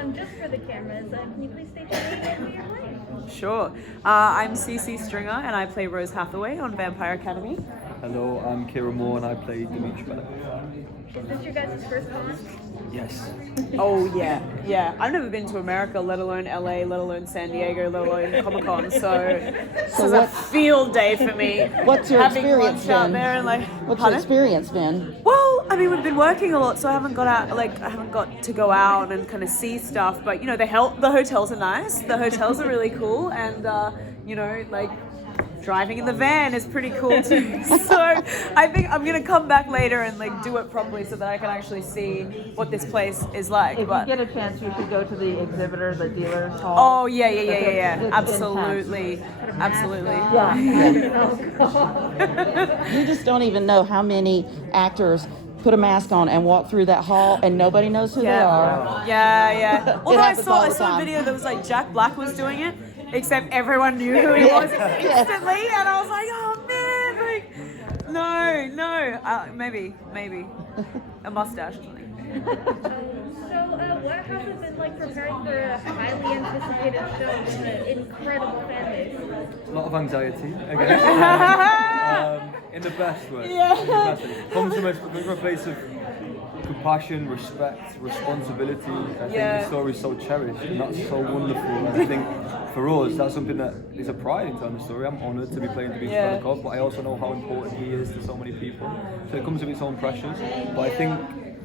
Just for the cameras, can you please state your name and who you're playing? Sure. I'm Sisi Stringer and I play Rose Hathaway on Vampire Academy. Hello, I'm Kieron and I play Dmitri Belikov. Is this your guys' first con? Yes. Oh yeah. I've never been to America, let alone LA, let alone San Diego, let alone Comic-Con. So this is a field day for me. What's your having experience lunch out been? there and like. What's pardon? your experience been? Well, I mean, we've been working a lot, so I haven't got out. Like, I haven't got to go out and kind of see stuff. But the hotels are nice. The hotels are really cool, and like. Driving in the van is pretty cool too. So I think I'm gonna come back later and like do it properly so that I can actually see what this place is like. If you get a chance, you should go to the exhibitor, the dealer's hall. Oh yeah. It's Absolutely. Yeah. You just don't even know how many actors put a mask on and walk through that hall and nobody knows who they are. Yeah. Although I happens saw all a the time. video that was like Jack Black was doing it, except everyone knew who he was instantly, and I was like, oh man, like, no, maybe a mustache or something. What has it been like preparing for a highly anticipated show with an incredible fan base? A lot of anxiety, I guess. In the best way. Yeah. Comes from a place of compassion, respect, responsibility. I think the story is so cherished and that's so wonderful. And I think for us, that's something that is a pride in telling the story. I'm honoured to be playing Dmitri Belikov, but I also know how important he is to so many people. So it comes with its own pressures. But I think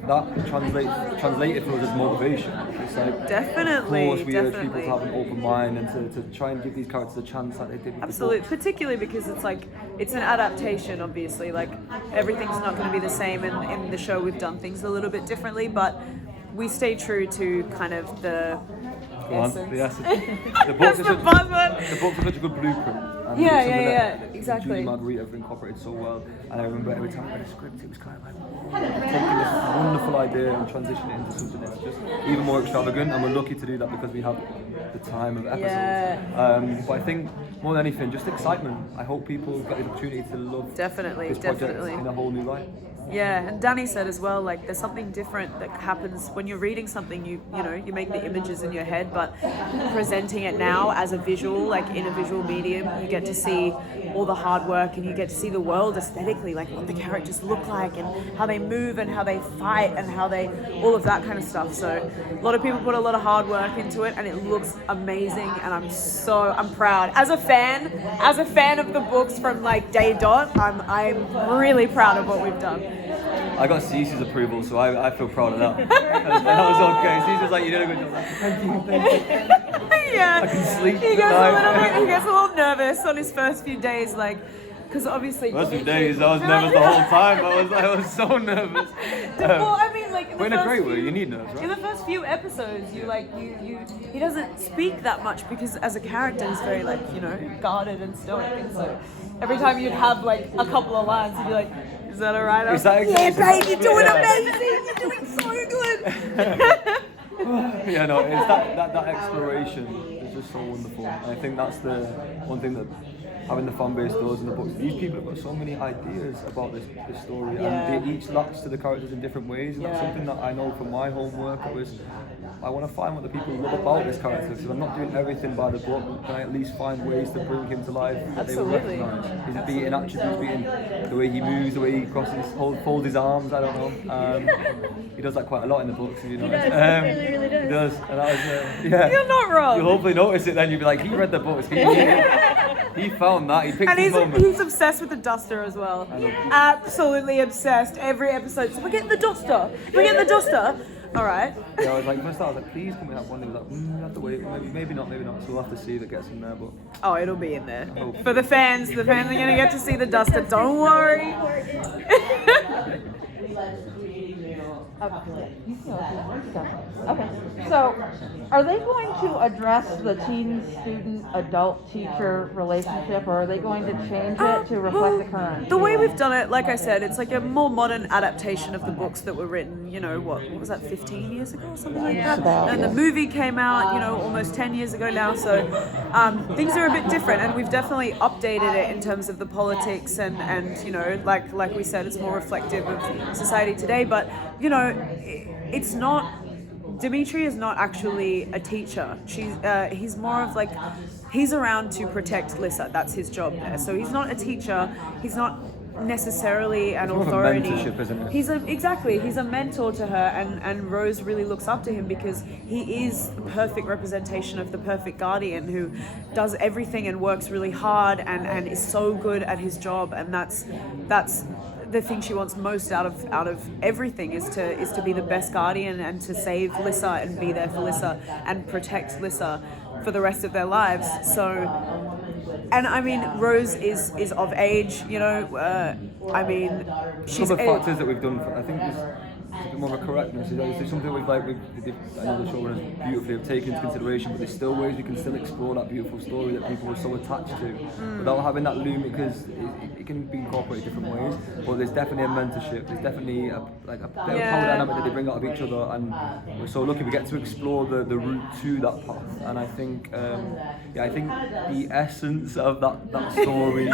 that translated for us as motivation. It's like, Definitely. Of course, we urge people to have an open mind and to try and give these characters a chance that they did with Absolutely, the book. particularly because it's an adaptation, obviously. Like, everything's not going to be the same, and in the show we've done things a little bit differently, but we stay true to kind of the essence. The essence. That's the buzzword. The book's such a good blueprint. And Exactly. Julie Margarita have incorporated so well. And I remember every time I read a script, it was kind of like, taking this wonderful idea and transitioning it into something that's just even more extravagant. And we're lucky to do that because we have the time of episodes. But I think more than anything, just excitement. I hope people get the opportunity to love this project in a whole new light. Yeah, and Danny said as well, like, there's something different that happens when you're reading something. You make the images in your head, but presenting it now as a visual, like in a visual medium, you get to see all the hard work and you get to see the world aesthetically, like what the characters look like and how they move and how they fight and how they, all of that kind of stuff. So a lot of people put a lot of hard work into it and it looks amazing, and I'm proud. As a fan of the books from like day dot, I'm really proud of what we've done. I got Sisi's approval, so I feel proud of that. That was okay. Sisi was like, you did a good job. Thank you. Yeah. I can sleep He gets tonight. a little nervous on his first few days, like, because obviously. First few days, I was nervous the whole time. I was so nervous. Well, I mean, like, But in a great way, you need nerves, right? In the first few episodes, he doesn't speak that much because as a character, he's very like, guarded and stoic, and so every time you'd have like a couple of lines, you'd be like, is that alright? Is that yeah, exactly- babe, you're doing Yeah. amazing. You're doing so good. Yeah, no, it's that exploration is just so wonderful. And I think that's the one thing that having the fan base does in the books. These people have got so many ideas about this story, and they each latch to the characters in different ways. And that's something that I know from my homework. I want to find what the people love about this character, because I'm not doing everything by the book. Can I at least find ways to bring him to life that they will recognise? His beating attributes, the way he moves, the way he folds his arms, I don't know. He does that quite a lot in the books, He does, he really does. He does, and that was, yeah. You're not wrong. You'll hopefully notice it then, you'll be like, he read the books, he found that, he picked And his moment. he's obsessed with the duster as well. Absolutely obsessed. Every episode, so we're getting the duster. All right. Yeah, I was like, first I was like, please can we have one? They was like, we have to wait, maybe not. So we'll have to see if it gets in there, but... Oh, it'll be in there. hope. For the fans are gonna get to see the duster. Don't worry. Okay. So, are they going to address the teen student adult teacher relationship, or are they going to change it to reflect the current? The way we've done it, like I said, it's like a more modern adaptation of the books that were written, what was that, 15 years ago or something like that? And the movie came out, almost 10 years ago now, so things are a bit different, and we've definitely updated it in terms of the politics and like we said, it's more reflective of society today, but, it's not Dmitri is not actually a teacher. He's more of like, he's around to protect Lissa. That's his job there. So he's not a teacher. He's not necessarily an more of a authority. mentorship, isn't it? He's a mentor to her, and Rose really looks up to him because he is the perfect representation of the perfect guardian who does everything and works really hard and is so good at his job, and that's the thing she wants most out of everything is to be the best guardian and to save Lissa and be there for Lissa and protect Lissa for the rest of their lives. So, and I mean, Rose is of age, you know. I mean, she's Some of the factors that we've done, I think there's a bit more of a correctness. There's something we've I know the showrunners beautifully have taken into consideration, but there's still ways we can still explore that beautiful story that people were so attached to without having that loom, because it can be incorporated different ways. But there's definitely a mentorship. There's definitely a bit of power dynamic that they bring out of each other, and we're so lucky we get to explore the route to that path. And I think, I think the essence of that story.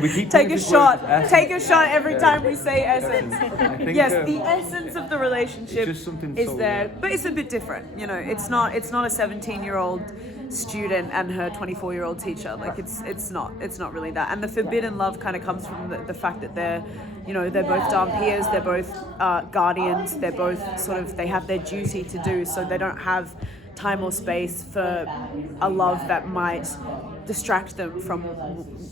We keep Take a using shot. words, essence. Take a shot every time we say essence. I think, Yes, the essence of the relationship it's just something is so- there, but it's a bit different. You know, it's not a 17-year-old student and her 24-year-old teacher. Like it's not really that. And the forbidden love kind of comes from the fact that they're both Dhampirs, they're both guardians, they're both they have their duty to do, so they don't have time or space for a love that might distract them from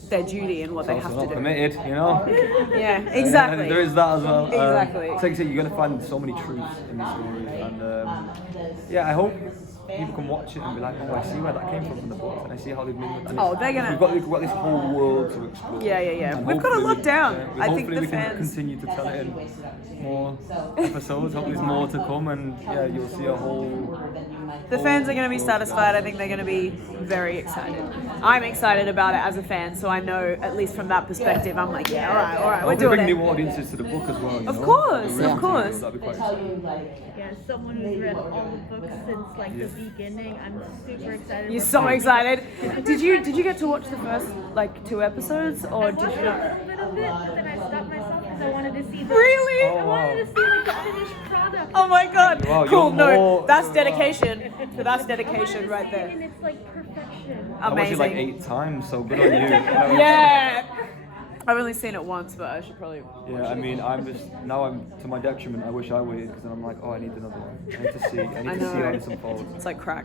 their duty and what they have to not do. permitted, you know. Yeah, exactly. There is that as well. Exactly. Like I said, you're going to find so many truths in the story, and I hope people can watch it and be like, oh, I see where that came from the book, and I see how they've made it. Oh, they're gonna. We've got this whole world to explore. Yeah. And We've got a lot hopefully down. I think hopefully the we can fans. continue to tell it in more episodes. Hopefully there's more to come, and you'll see a whole. The fans are going to be satisfied. I think they're going to be very excited. I'm excited about it as a fan, so I know, at least from that perspective, I'm like, yeah, all right, we're Hopefully doing bring it. new audiences to the book as well. Of course. That'd be quite exciting. Yeah, someone who's read all the books since the beginning. I'm super excited. You're about so it. excited. Did you get to watch the first 2 episodes, I or did watched you a not? little bit, but then I stopped myself because I wanted to see the. Really? I wanted to see the finished product. Oh my god! Wow, Cool. you're No, more- that's dedication. That's I wanted dedication to right see it, there. and it's like perfection. I watched it Amazing. 8 times, so good on you. Yeah. I've only seen it once, but I should probably. Yeah, I mean, I'm to my detriment. I wish I waited, because then I'm like, oh, I need another one. I need to see how this unfolds. It's like crack.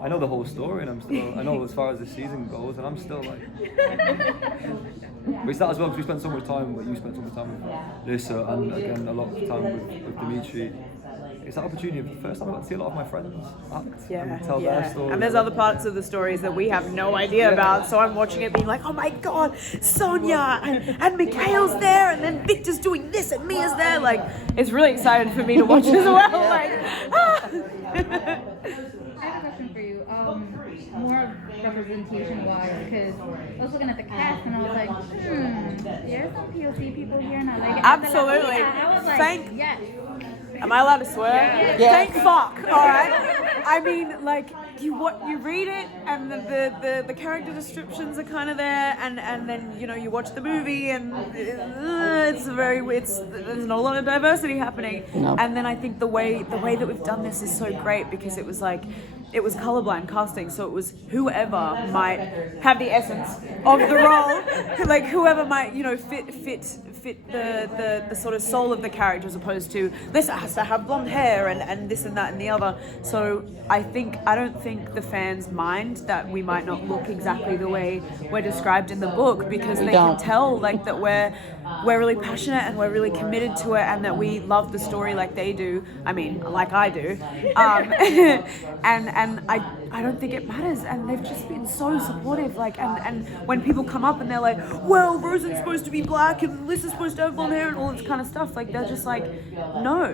I know the whole story, and I know as far as the season goes, and I'm still like. But it's that as well, because we spent so much time, you spent so much time with Lissa, and again, a lot of time with Dmitri. It's that opportunity. The first time I got to see a lot of my friends act and tell their story. And there's other parts of the stories that we have no idea about, so I'm watching it being like, oh my god, Sonia and Mikhail's there, and then Victor's doing this and Mia's there. Like, it's really exciting for me to watch as well. Like, I have a question for you. More representation-wise, because I was looking at the cast and I was like, there's some POC people here, and I like it. Absolutely. I was like, Thank- yes. am I allowed to swear? Yeah. Thank fuck. All right. I mean, you read it, and the character descriptions are kind of there, and then you watch the movie, and there's not a lot of diversity happening. No. And then I think the way that we've done this is so great, because it was colorblind casting, so it was whoever might have the essence of the role, like whoever might fit the sort of soul of the character, as opposed to this has to have blonde hair and this and that and the other. So I don't think the fans mind that we might not look exactly the way we're described in the book, because they don't. can tell that we're really passionate and we're really committed to it, and that we love the story like they do. I mean, like I do. And I don't think it matters, and they've just been so supportive. And when people come up and they're like, well, Rosen's supposed to be black and Lissa's supposed to have blonde hair and all this kind of stuff, they're just like, no,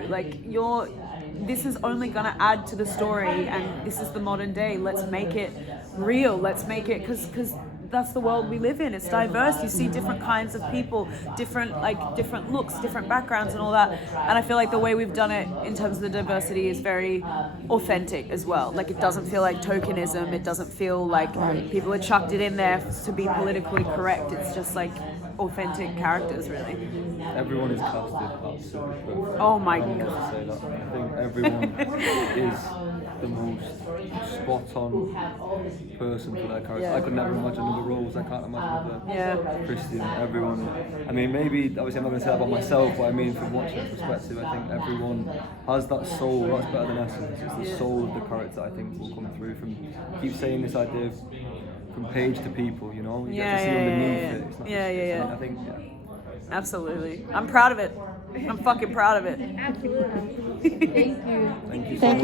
this is only gonna add to the story, and this is the modern day. Let's make it real. Let's make it, because that's the world we live in. It's diverse. You see different kinds of people, different looks, different backgrounds, and all that. And I feel like the way we've done it in terms of the diversity is very authentic as well. It doesn't feel like tokenism. It doesn't feel like people have chucked it in there to be politically correct. It's just authentic characters, really. Everyone is casted absolutely perfect. Oh my I'm God. going to say that. I think everyone is the most spot on person for their character. Yeah. I could never imagine other roles. I can't imagine other Yeah. Christian. Everyone. I mean, maybe obviously I'm not going to say that about myself, but I mean from watching perspective, I think everyone has that soul. That's better than essence. It's the soul of the character. I think will come through from. Keep saying this idea of from page to people. You know, you get to see underneath it. It's not just, I think. Yeah. Absolutely. I'm proud of it. I'm fucking proud of it. Absolutely. Thank you. Thank you. Thank you